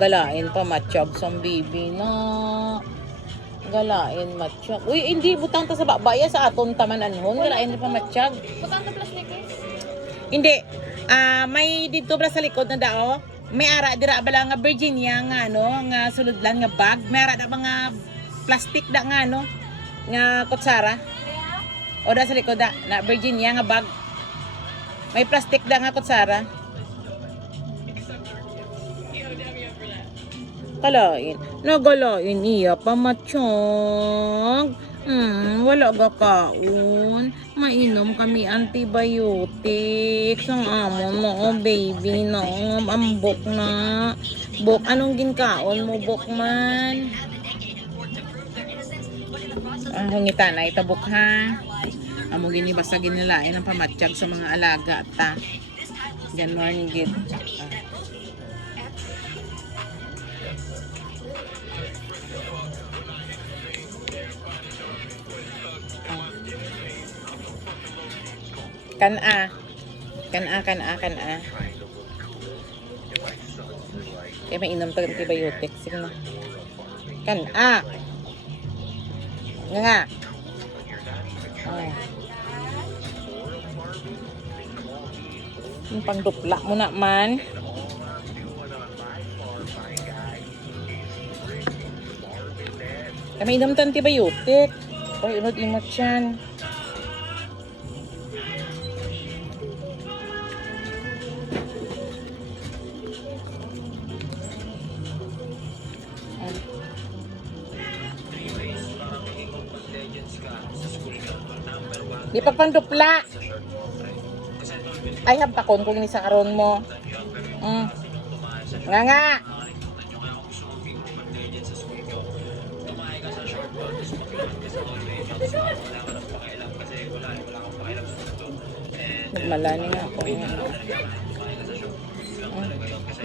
Galain pa matsyag sa bibi na. Galain matsyag. Uy, hindi butang ta sa babaya sa aton taman anhon. Galain pa matsyag. Butang na plastic eh. Hindi. May dito bra sa likod na dao. May ara dira bala nga Virginia nga ano, nga suludlan nga bag. May ara da mga plastic da nga ano, nga kutsara. O da sa likod da na Virginia nga bag. May plastic da nga kutsara. Kalain. Nagalain iya pa matsyag. Wala ga kaon. Mainom kami antibiotics. Ang amon mo, baby na. Ambok na. Bok, anong ginkaon mo, bok man? Ang hungita na itabok ha. Amo gini basta ginilain ang pamatsyag sa mga alaga ta. Ganon gid. Kana. Kaya mainom to antibiotic. Sige na. Kana. Nga. Oh. Yung pangdupla mo na man. Kaya mainom to antibiotic. Ay, unod imot yan. Di pagpandupla. Ay, habtakon kung inisa karon mo. Nga. Nagmalani nga ako.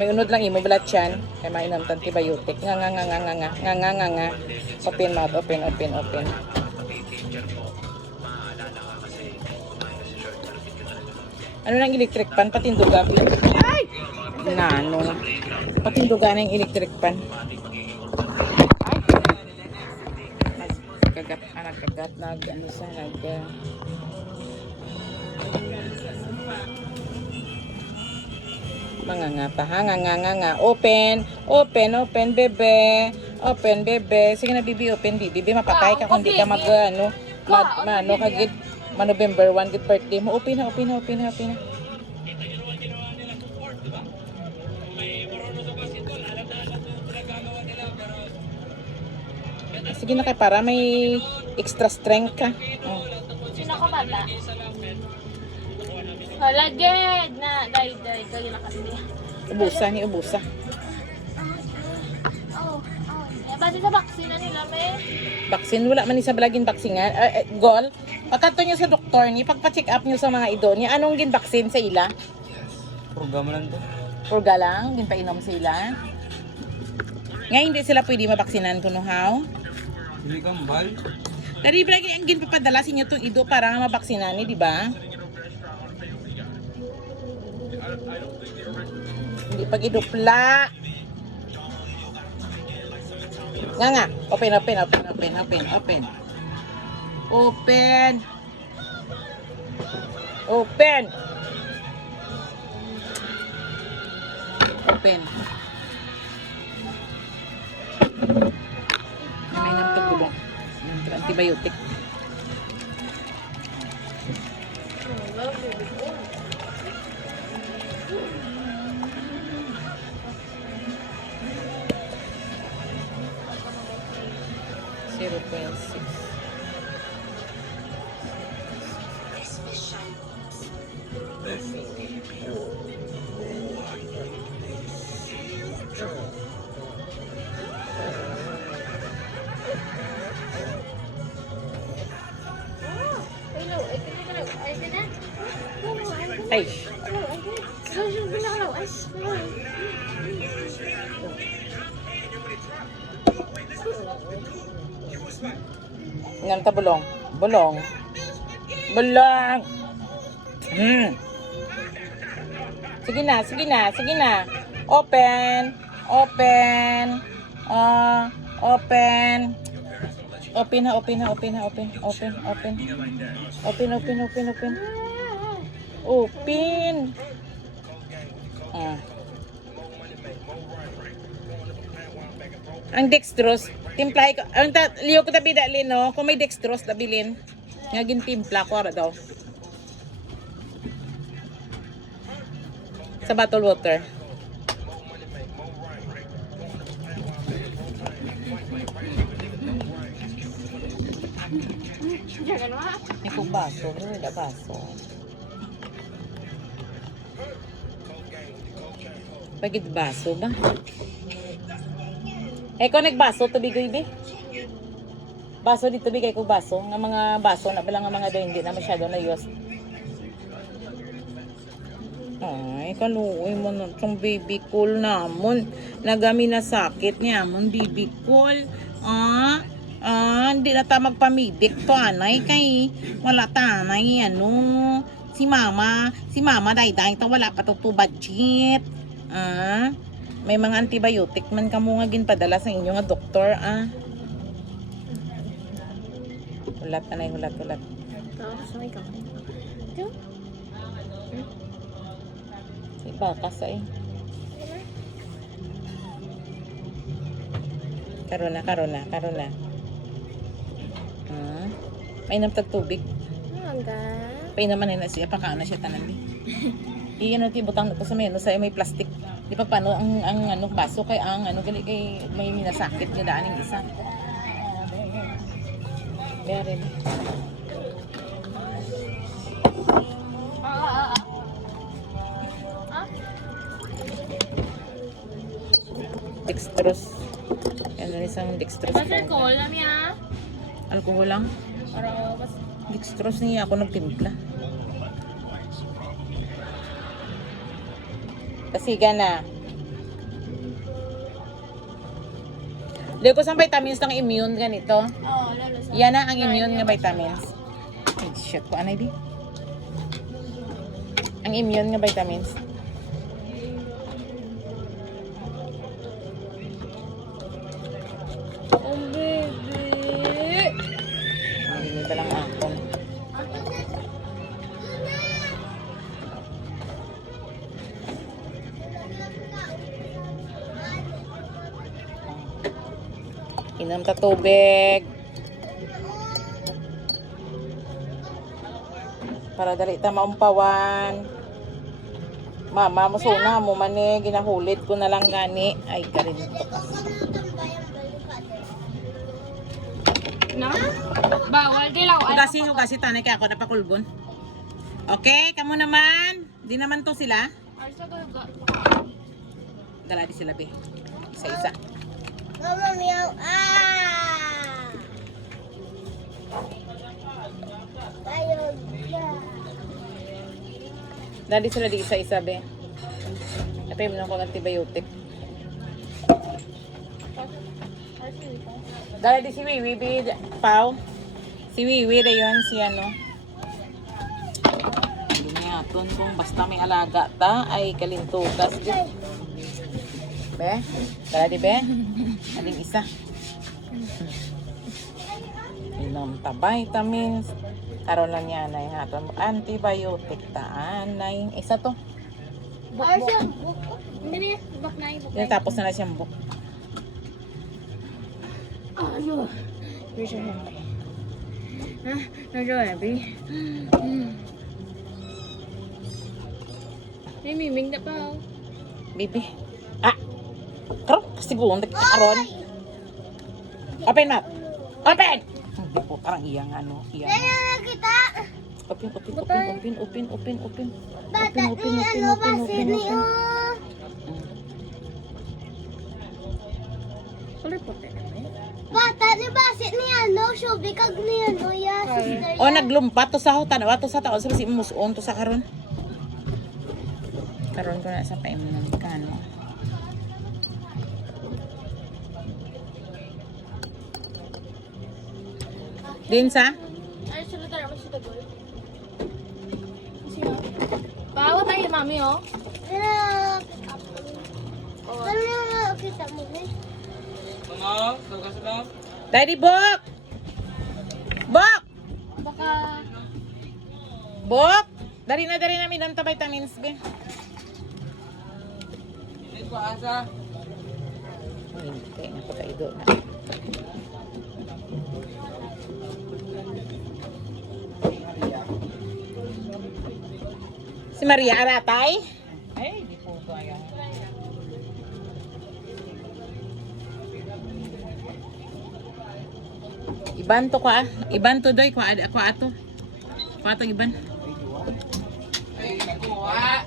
May unod lang imo balat yan. Kaya mainam antibiotic. Nga. Open mouth, open. Ano nang electric pan? Patinduga. Ay! Nano. Patinduga na yung electric pan. Nagkagat. Mga nga pa ha. Nga. Open, bebe. Open, bebe. Sige na, bibi, open, bibi. Mapatay ka kung di ka kagid. November 1 gid birthday mo. Open na. Sige na kay para may extra strength ka. Sino ko bata? Hala, ged na. Dahil na kasi. Ubusa. Base sa vaccine na nila, may? Vaccine, wala man isa balagin vaccine. Gol, pagkanto nyo sa doktor ni, pagpa-check up nyo sa mga ido niya, anong gin-vaccine sa ila? Purga man lang to. Purga lang, gin-painom sa ila. Nga hindi sila pwede mabaksinan kuno how? Hindi kambal. Dari balagin ang gin-papadala sa inyo itong ido para mabaksinan ni, di ba? Hindi pag-idupla. Nga. Open. May nagtugulong. Antibiotic. Ay. Ngam ta bulong. Bulong. Sige na. Open. Open. Open. Open na, open na, open na, open. Open, open. Open, open, open, open. Open. Ang dextrose, timplay ko. Ang liyo ko tabi dalin, no? Kung may dextrose, tabilin. Ngagin timpla ko, ara daw. Sa bottle water. Jangan mah. May kong baso, may wala baso. Pagid baso ba? Eh, kung nagbaso, tubigoy di. Baso dito, bigay ko baso. Nga mga baso na pala nga mga daw hindi na masyado na use. Ay, kaluoy mo nun. Itong baby cool namon. Nagami na sakit niya mon baby cool. Hindi na ta magpamidik to anay kay wala tanay ano. Si mama dayday ta wala pa to budget. May mga antibiotic man kamo nga ginpadala sa inyo nga doktor Hulat anay, hulat. Tapos may kamay. Iba kasi. Karon na. May namtag tubig. Hanggang. Pay naman na siya pakaano siya tanan di. Iyan ti butang to sa may plastic. Di pa paano ang ano baso kay ang ano gali kay may minasakit nga daan ng isa. Meron. Dextrose. Ano isang dextrose. Basta ko alam ya. Alcohol lang. Para mas Dextrose niya ako nagtimpla. Pasiga na. Leo ko sa vitamins ng immune ganito. lalo sa. Yan na ang immune nga vitamins. Ay, shit ko anay di. Ang immune nga vitamins. Oh baby. Hindi ba lang ako. Inom ta tubig. Para dali ta maumpawan. Mama, musuna mo man ginahulit ko na lang gani. Ay, karin to kasi. Na? Bawal dilaw. Hugasi tanay kaya ako napakulbon. Okay, kamo naman. Di naman to sila. Ay sa gaga. Dala di sila be. Isa-isa. Mama meow. Ayun. Dali sila di isa-isa be. Napay mo na ko antibiotic. Dala di si Wiwi be. Pau. Si Wiwi na yun si ano. Hindi niya aton kung basta may alaga ta ay kalintukas di. Be? Dala di be? Aling isa. Inom ta vitamins. Karon lang yan ay haton antibiotic taan ay isa to. Arsa. Hindi niya. Bak na yung Yan tapos na siyang book. Ano? Where's your hand? Ah, medyo heavy. May miming na pa. Bibi. Karon siguro karon. Open map. Open. Hindi po parang iyang ano, iyang. Kita. Open. Bata ni ano ba sino? Kulay puti. Bata ni basit ni ano, shubi kag ni ano ya sister. O naglumpat to sa hutan, to sa taon sa si muson to sa karon. Karon ko na sa paimnon kano. Din sa Ay, sila tayo mo si Tagol. Siya. Bawa tayo, mami, oh. Ano? Ano kita mo eh. Ano? Tugas lang. Daddy Bok! Bok! Baka... Bok! Dari na minum ta vitamins be. Hindi ko asa. Hindi na pagkaido na. Si Maria Aratay? Ay, di po kaya. Iban to ko ah. Iban to doy ko ato. Ko ato iban. Ay, nakuha.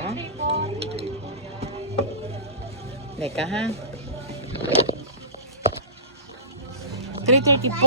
Ha? Leka ha. 3:34.